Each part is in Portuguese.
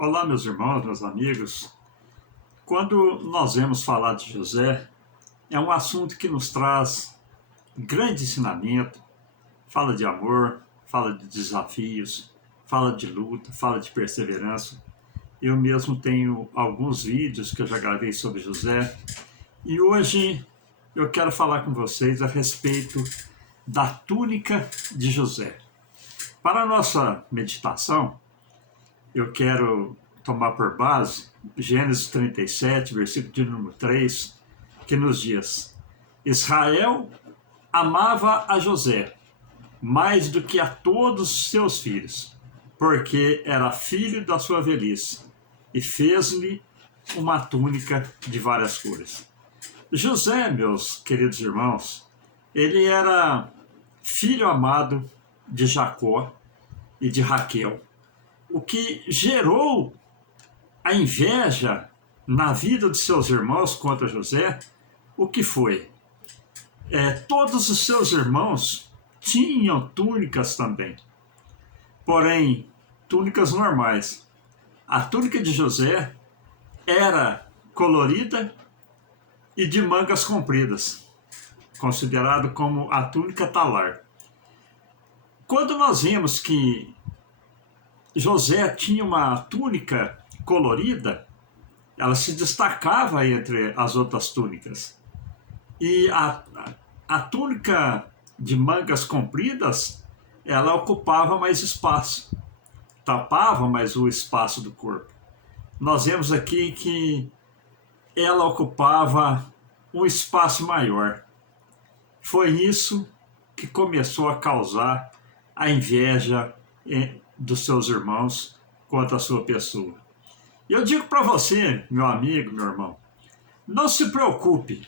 Olá, meus irmãos, meus amigos. Quando nós vemos falar de José, é um assunto que nos traz grande ensinamento, fala de amor, fala de desafios, fala de luta, fala de perseverança. Eu mesmo tenho alguns vídeos que eu já gravei sobre José e hoje eu quero falar com vocês a respeito da túnica de José. Para a nossa meditação, eu quero tomar por base Gênesis 37, versículo de número 3, que nos diz: Israel amava a José mais do que a todos os seus filhos, porque era filho da sua velhice, e fez-lhe uma túnica de várias cores. José, meus queridos irmãos, ele era filho amado de Jacó e de Raquel, o que gerou a inveja na vida de seus irmãos contra José. O que foi? Todos os seus irmãos tinham túnicas também, porém, túnicas normais. A túnica de José era colorida e de mangas compridas, considerado como a túnica talar. Quando nós vimos que José tinha uma túnica colorida, ela se destacava entre as outras túnicas. E a túnica de mangas compridas, ela ocupava mais espaço, tapava mais o espaço do corpo. Nós vemos aqui que ela ocupava um espaço maior. Foi isso que começou a causar a inveja dos seus irmãos contra a sua pessoa. E eu digo para você, meu amigo, meu irmão, não se preocupe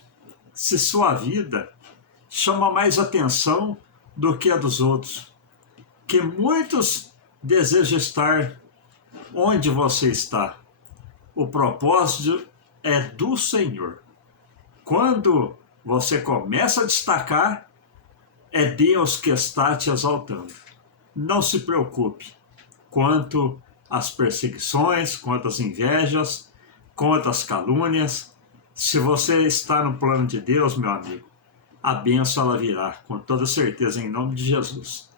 se sua vida chama mais atenção do que a dos outros, que muitos desejam estar onde você está. O propósito é do Senhor. Quando você começa a destacar, é Deus que está te exaltando. Não se preocupe quanto às perseguições, quanto às invejas, quanto às calúnias. Se você está no plano de Deus, meu amigo, a bênção ela virá, com toda certeza, em nome de Jesus.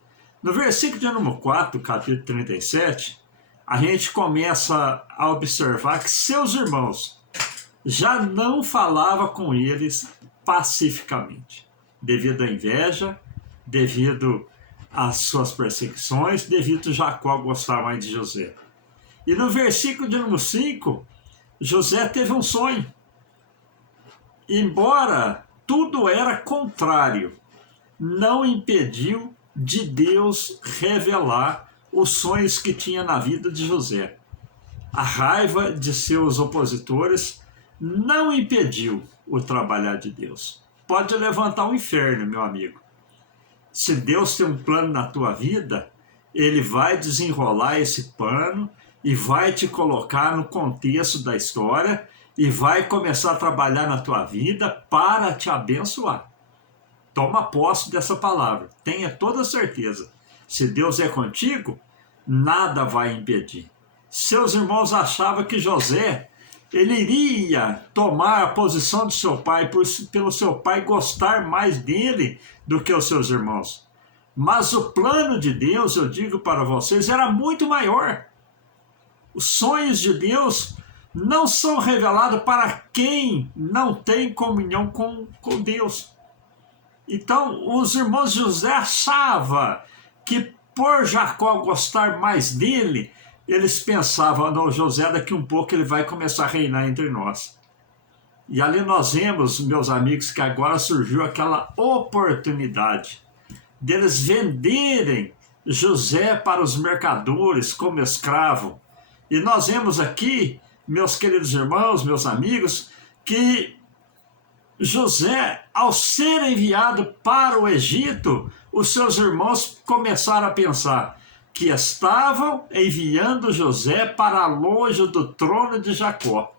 No versículo de número 4, capítulo 37, a gente começa a observar que seus irmãos já não falavam com eles pacificamente, devido à inveja, devido às suas perseguições, devido a Jacó gostar mais de José. E no versículo de número 5, José teve um sonho. Embora tudo era contrário, não impediu de Deus revelar os sonhos que tinha na vida de José. A raiva de seus opositores não impediu o trabalhar de Deus. Pode levantar um inferno, meu amigo. Se Deus tem um plano na tua vida, Ele vai desenrolar esse plano e vai te colocar no contexto da história e vai começar a trabalhar na tua vida para te abençoar. Toma posse dessa palavra, tenha toda certeza. Se Deus é contigo, nada vai impedir. Seus irmãos achavam que José ele iria tomar a posição de seu pai, pelo seu pai gostar mais dele do que os seus irmãos. Mas o plano de Deus, eu digo para vocês, era muito maior. Os sonhos de Deus não são revelados para quem não tem comunhão com Deus. Então, os irmãos de José achavam que por Jacó gostar mais dele, eles pensavam, não, José daqui um pouco ele vai começar a reinar entre nós. E ali nós vemos, meus amigos, que agora surgiu aquela oportunidade deles venderem José para os mercadores como escravo. E nós vemos aqui, meus queridos irmãos, meus amigos, que José, ao ser enviado para o Egito, os seus irmãos começaram a pensar que estavam enviando José para longe do trono de Jacó.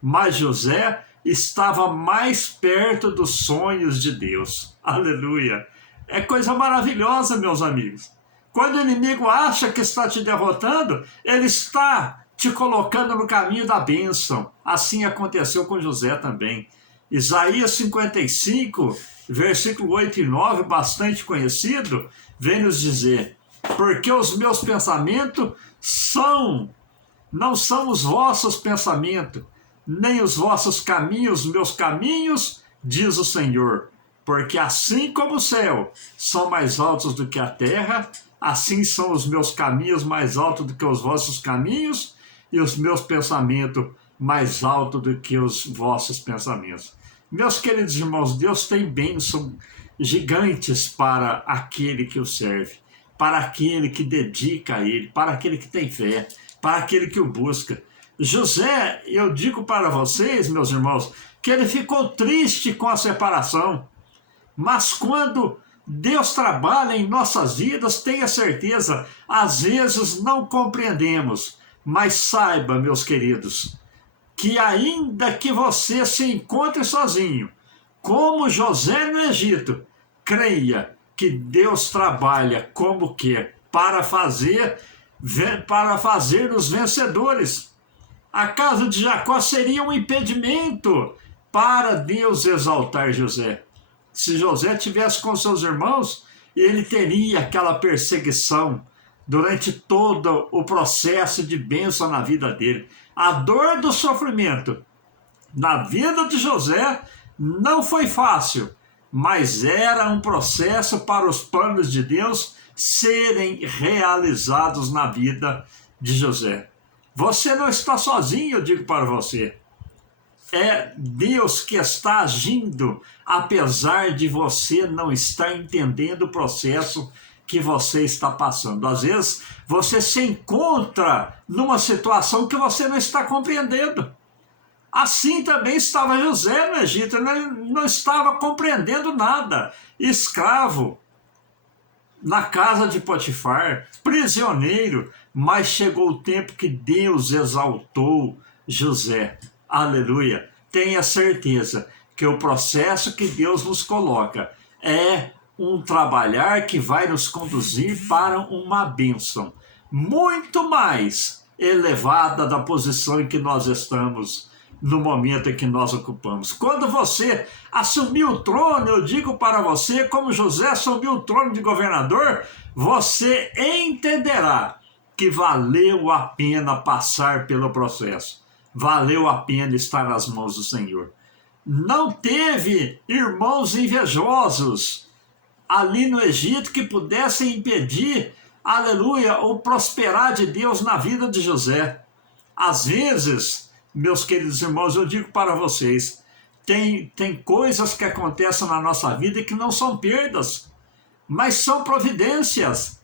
Mas José estava mais perto dos sonhos de Deus. Aleluia! É coisa maravilhosa, meus amigos. Quando o inimigo acha que está te derrotando, ele está te colocando no caminho da bênção. Assim aconteceu com José também. Isaías 55, versículo 8 e 9, bastante conhecido, vem nos dizer: porque os meus pensamentos não são os vossos pensamentos, nem os vossos caminhos, meus caminhos, diz o Senhor. Porque assim como o céu são mais altos do que a terra, assim são os meus caminhos mais altos do que os vossos caminhos, e os meus pensamentos mais altos do que os vossos pensamentos. Meus queridos irmãos, Deus tem bênçãos gigantes para aquele que o serve, para aquele que dedica a ele, para aquele que tem fé, para aquele que o busca. José, eu digo para vocês, meus irmãos, que ele ficou triste com a separação. Mas quando Deus trabalha em nossas vidas, tenha certeza, às vezes não compreendemos, mas saiba, meus queridos, que ainda que você se encontre sozinho, como José no Egito, creia que Deus trabalha como quer para fazer-nos vencedores. A casa de Jacó seria um impedimento para Deus exaltar José. Se José tivesse com seus irmãos, ele teria aquela perseguição durante todo o processo de bênção na vida dele. A dor do sofrimento na vida de José não foi fácil, mas era um processo para os planos de Deus serem realizados na vida de José. Você não está sozinho, eu digo para você. É Deus que está agindo, apesar de você não estar entendendo o processo que você está passando. Às vezes, você se encontra numa situação que você não está compreendendo. Assim também estava José no Egito, ele não estava compreendendo nada. Escravo, na casa de Potifar, prisioneiro, mas chegou o tempo que Deus exaltou José. Aleluia! Tenha certeza que o processo que Deus nos coloca é um trabalhar que vai nos conduzir para uma bênção muito mais elevada da posição em que nós estamos no momento em que nós ocupamos. Quando você assumir o trono, eu digo para você, como José assumiu o trono de governador, você entenderá que valeu a pena passar pelo processo. Valeu a pena estar nas mãos do Senhor. Não teve irmãos invejosos ali no Egito que pudessem impedir, aleluia, o prosperar de Deus na vida de José. Às vezes, meus queridos irmãos, eu digo para vocês, tem coisas que acontecem na nossa vida que não são perdas, mas são providências.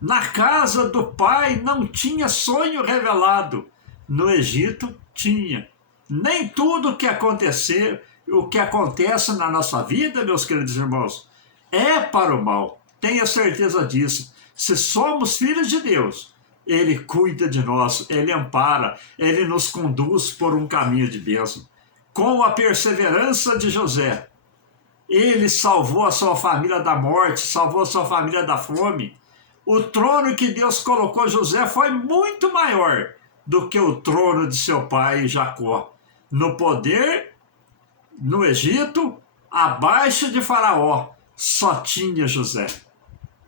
Na casa do pai não tinha sonho revelado, no Egito tinha. Nem tudo o que acontece na nossa vida, meus queridos irmãos, é para o mal. Tenha certeza disso. Se somos filhos de Deus, Ele cuida de nós, Ele ampara, Ele nos conduz por um caminho de bênção. Com a perseverança de José, ele salvou a sua família da morte, salvou a sua família da fome. O trono que Deus colocou José foi muito maior do que o trono de seu pai Jacó. No poder, no Egito, abaixo de Faraó, só tinha José.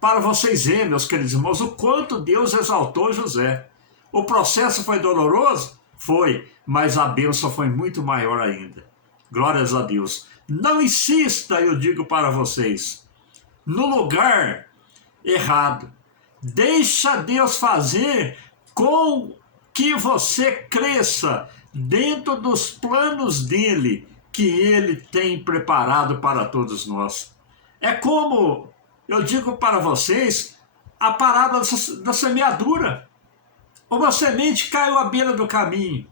Para vocês verem, meus queridos irmãos, o quanto Deus exaltou José. O processo foi doloroso? Foi, mas a bênção foi muito maior ainda. Glórias a Deus. Não insista, eu digo para vocês, no lugar errado. Deixa Deus fazer com que você cresça dentro dos planos dele, que ele tem preparado para todos nós. É como eu digo para vocês, a parada da semeadura. Uma semente caiu à beira do caminho.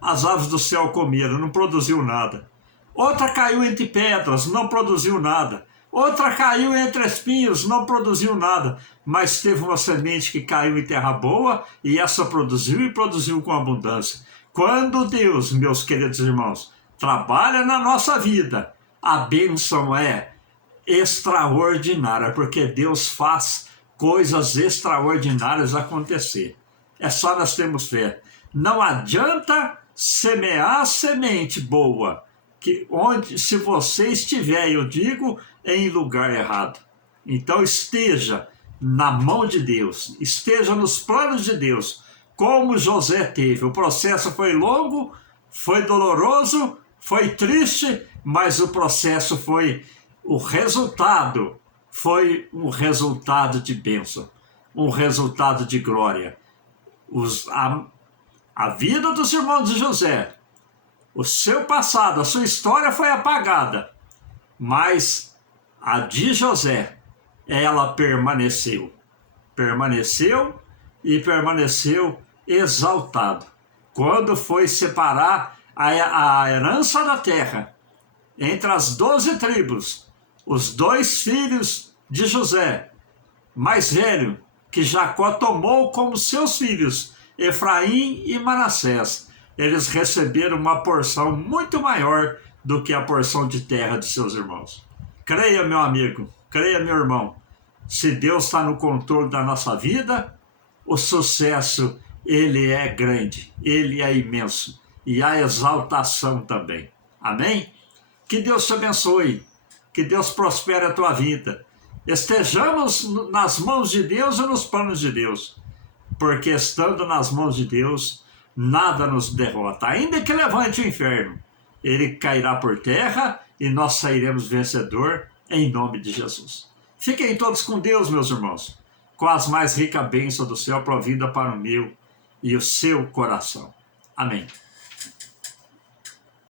As aves do céu comeram, não produziu nada. Outra caiu entre pedras, não produziu nada. Outra caiu entre espinhos, não produziu nada. Mas teve uma semente que caiu em terra boa e essa produziu e produziu com abundância. Quando Deus, meus queridos irmãos, trabalha na nossa vida, a bênção é extraordinária, porque Deus faz coisas extraordinárias acontecer. É só nós termos fé. Não adianta semear semente boa, se você estiver, eu digo, em lugar errado. Então esteja na mão de Deus, esteja nos planos de Deus, como José teve. O processo foi longo, foi doloroso, foi triste, mas o processo foi um resultado de bênção, um resultado de glória. A vida dos irmãos de José, o seu passado, a sua história foi apagada, mas a de José, ela permaneceu e permaneceu exaltado. Quando foi separar a herança da terra entre as 12 tribos, os 2 filhos de José, mais velho, que Jacó tomou como seus filhos, Efraim e Manassés, eles receberam uma porção muito maior do que a porção de terra de seus irmãos. Creia, meu amigo, creia, meu irmão, se Deus está no controle da nossa vida, o sucesso, ele é grande, ele é imenso, e a exaltação também. Amém? Que Deus te abençoe, que Deus prospere a tua vida. Estejamos nas mãos de Deus e nos planos de Deus, porque estando nas mãos de Deus, nada nos derrota. Ainda que levante o inferno, ele cairá por terra e nós sairemos vencedor em nome de Jesus. Fiquem todos com Deus, meus irmãos, com as mais ricas bênçãos do céu provinda para o meu e o seu coração. Amém.